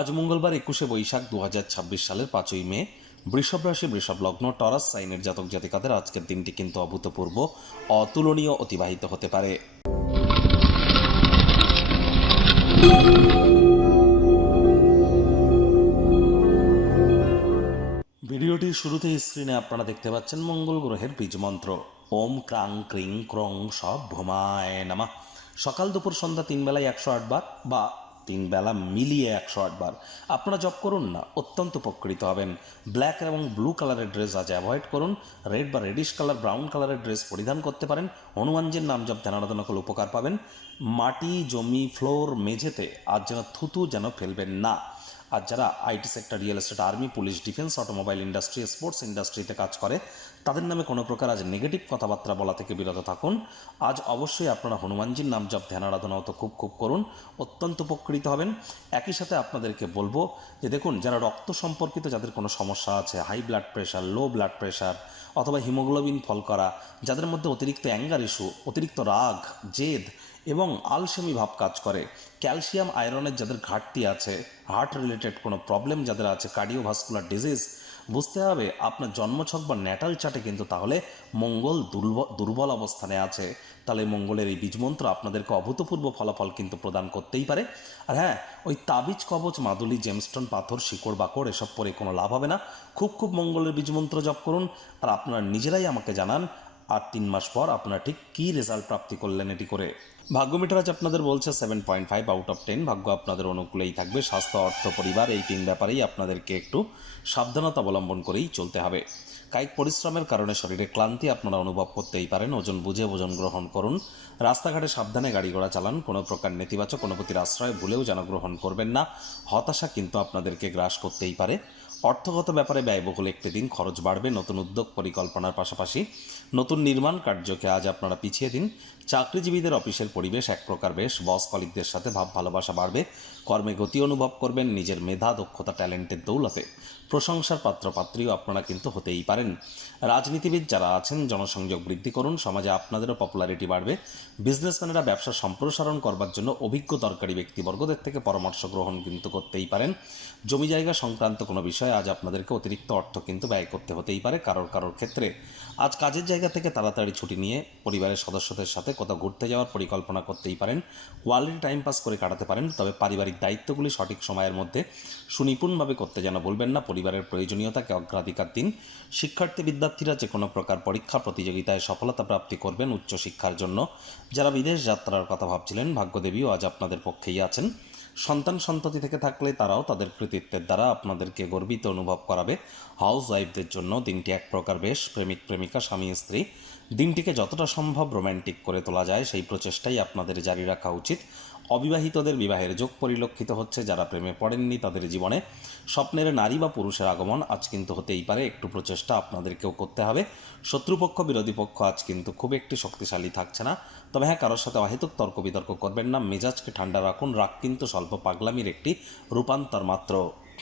আজ মঙ্গলবার 21শে বৈশাখ 2026 সালের 5ই মে। বৃষভ রাশি, বৃষভ লগ্ন, টরাস সাইনের জাতক জাতিকাদের আজকের দিনটি কিন্তু অভূতপূর্ব, অতুলনীয় অতিবাহিত হতে পারে। ভিডিওটির শুরুতেই স্ক্রিনে আপনারা দেখতে পাচ্ছেন মঙ্গল গ্রহের বীজ মন্ত্র ওম ক্রাং ক্রিং ক্রং সব ভোমায় নামা। সকাল দুপুর সন্ধ্যা 3 বেলায় 108 বার বা 3 বেলা মিলিয়ে 108 বার আপনারা জপ করুন না, অত্যন্ত উপকৃত হবেন। ব্ল্যাক এবং ব্লু কালারের ড্রেস আজ অ্যাভয়েড করুন। রেড বা রেডিশ কালার, ব্রাউন কালারের ড্রেস পরিধান করতে পারেন। হনুমানজির নাম জপ ধ্যান আরাধনা করলে উপকার পাবেন। মাটি, জমি, ফ্লোর, মেঝেতে আজ যেন থুতু যেন ফেলবেন না। আর যারা IT sector, real estate, army, police, defence, automobile industry, sports ইন্ডাস্ট্রিতে কাজ করে তাদের নামে কোনো প্রকার আজ নেগেটিভ কথাবার্তা বলা থেকে বিরত থাকুন। আজ অবশ্যই আপনারা হনুমানজির নাম জপ ধ্যান আরাধনাও তো খুব করুন, অত্যন্ত উপকৃত হবেন। একই সাথে আপনাদেরকে বলবো যে দেখুন, যারা রক্ত সম্পর্কিত যাদের কোনো সমস্যা আছে, high blood pressure, low blood pressure অথবা হিমোগ্লোবিন ফল করা, যাদের মধ্যে অতিরিক্ত অ্যাঙ্গার ইস্যু, অতিরিক্ত রাগ, জেদ এবং আলসেমি ভাব কাজ করে, ক্যালসিয়াম আয়রনের যাদের ঘাটতি আছে, হার্ট রিলেটেড কোনো প্রবলেম যাদের আছে, কার্ডিওভাস্কুলার ডিজিজ, বুঝতে হবে আপনার জন্মছক বা ন্যাটাল চার্টে কিন্তু তাহলে মঙ্গল দুর্বল অবস্থানে আছে। তাহলে মঙ্গলের এই বীজমন্ত্র আপনাদেরকে অভূতপূর্ব ফলাফল কিন্তু প্রদান করতেই পারে। আর হ্যাঁ, ওই তাবিজ, কবচ, মাদুলি, জেমস্টোন, পাথর, শিকড় বাকড় এসব পরে কোনো লাভ হবে না। খুব মঙ্গলের বীজমন্ত্র জপ করুন আর আপনারা নিজেরাই আমাকে জানান আর 3 মাস পর আপনারা ঠিক কী রেজাল্ট প্রাপ্তি করলেন এটি করে। ভাগ্য মিটার আজ আপনাদের বলছে 7.5 আউট অফ 10। ভাগ্য আপনাদের অনুকূলেই থাকবে। স্বাস্থ্য, অর্থ, পরিবার এই 3 ব্যাপারেই আপনাদেরকে একটু সাবধানতা অবলম্বন করেই চলতে হবে। কায়িক পরিশ্রমের কারণে শরীরে ক্লান্তি আপনারা অনুভব করতেই পারেন। ওজন বুঝে ওজন গ্রহণ করুন। রাস্তাঘাটে সাবধানে গাড়ি ঘোড়া চালান। কোনো প্রকার নেতিবাচক অনুভূতির আশ্রয় ভুলেও যেন গ্রহণ করবেন না। হতাশা কিন্তু আপনাদেরকে গ্রাস করতেই পারে। অর্থগত ব্যাপারে ব্যয়বহুল একটি দিন, খরচ বাড়বে। নতুন উদ্যোগ পরিকল্পনার পাশাপাশি নতুন নির্মাণ কার্যকে আজ আপনারা পিছিয়ে দিন। চাকরিজীবীদের অফিসের পরিবেশ এক প্রকার বেশ। বস কলিগদের সাথে ভাব ভালোবাসা বাড়বে। কর্মে গতি অনুভব করবেন। নিজের মেধা, দক্ষতা, ট্যালেন্টের দৌলতে প্রশংসার পাত্রপাত্রীও আপনারা কিন্তু হতেই পারেন। রাজনীতিবিদ যারা আছেন জনসংযোগ বৃদ্ধি করুন। সমাজে আপনাদেরও পপুলারিটি বাড়বে। বিজনেসম্যানেরা ব্যবসা সম্প্রসারণ করবার জন্য অভিজ্ঞ দরকারি ব্যক্তিবর্গদের থেকে পরামর্শ গ্রহণ কিন্তু করতেই পারেন। জমি জায়গা সংক্রান্ত কোনো বিষয়ে আজ আপনাদেরকে অতিরিক্ত অর্থ কিন্তু ব্যয় করতে হতেই পারে। কারোর ক্ষেত্রে আজ কাজের জায়গা থেকে তাড়াতাড়ি ছুটি নিয়ে পরিবারের সদস্যদের সাথে কোথাও ঘুরতে যাওয়ার পরিকল্পনা করতেই পারেন। কোয়ালিটি টাইম পাস করে কাটাতে পারেন। তবে পারিবারিক দায়িত্বগুলি সঠিক সময়ের মধ্যে সুনিপুণভাবে করতে যেন বলবেন না। পরিবারের প্রয়োজনীয়তাকে অগ্রাধিকার দিন। শিক্ষার্থী বিদ্যার্থীরা যে কোনো প্রকার পরীক্ষা প্রতিযোগিতায় সফলতা প্রাপ্তি করবেন উচ্চশিক্ষার জন্য। যারা বিদেশ যাত্রার কথা ভাবছিলেন, ভাগ্যদেবীও আজ আপনাদের পক্ষেই আছেন। সন্তান সন্ততি থেকে থাকলে তারাও তাদের কৃতিত্বের দ্বারা আপনাদেরকে গর্বিত অনুভব করাবে। হাউস ওয়াইফদের জন্য দিনটি এক প্রকার বেশ। প্রেমিক প্রেমিকা, স্বামী স্ত্রী দিনটিকে যতটা সম্ভব রোম্যান্টিক করে তোলা যায় সেই প্রচেষ্টাই আপনাদের জারি রাখা উচিত। অবিবাহিতদের বিবাহের যোগ পরিলক্ষিত হচ্ছে। যারা প্রেমে পড়েননি তাদের জীবনে স্বপ্নের নারী বা পুরুষের আগমন আজ কিন্তু হতেই পারে। একটু প্রচেষ্টা আপনাদেরকেও করতে হবে। শত্রুপক্ষ, বিরোধী পক্ষ আজ কিন্তু খুব একটি শক্তিশালী থাকছে না। তবে হ্যাঁ, কারোর সাথে অহেতুক তর্ক বিতর্ক করবেন না। মেজাজকে ঠান্ডা রাখুন। রাগ কিন্তু স্বল্প পাগলামির একটি রূপান্তর মাত্র।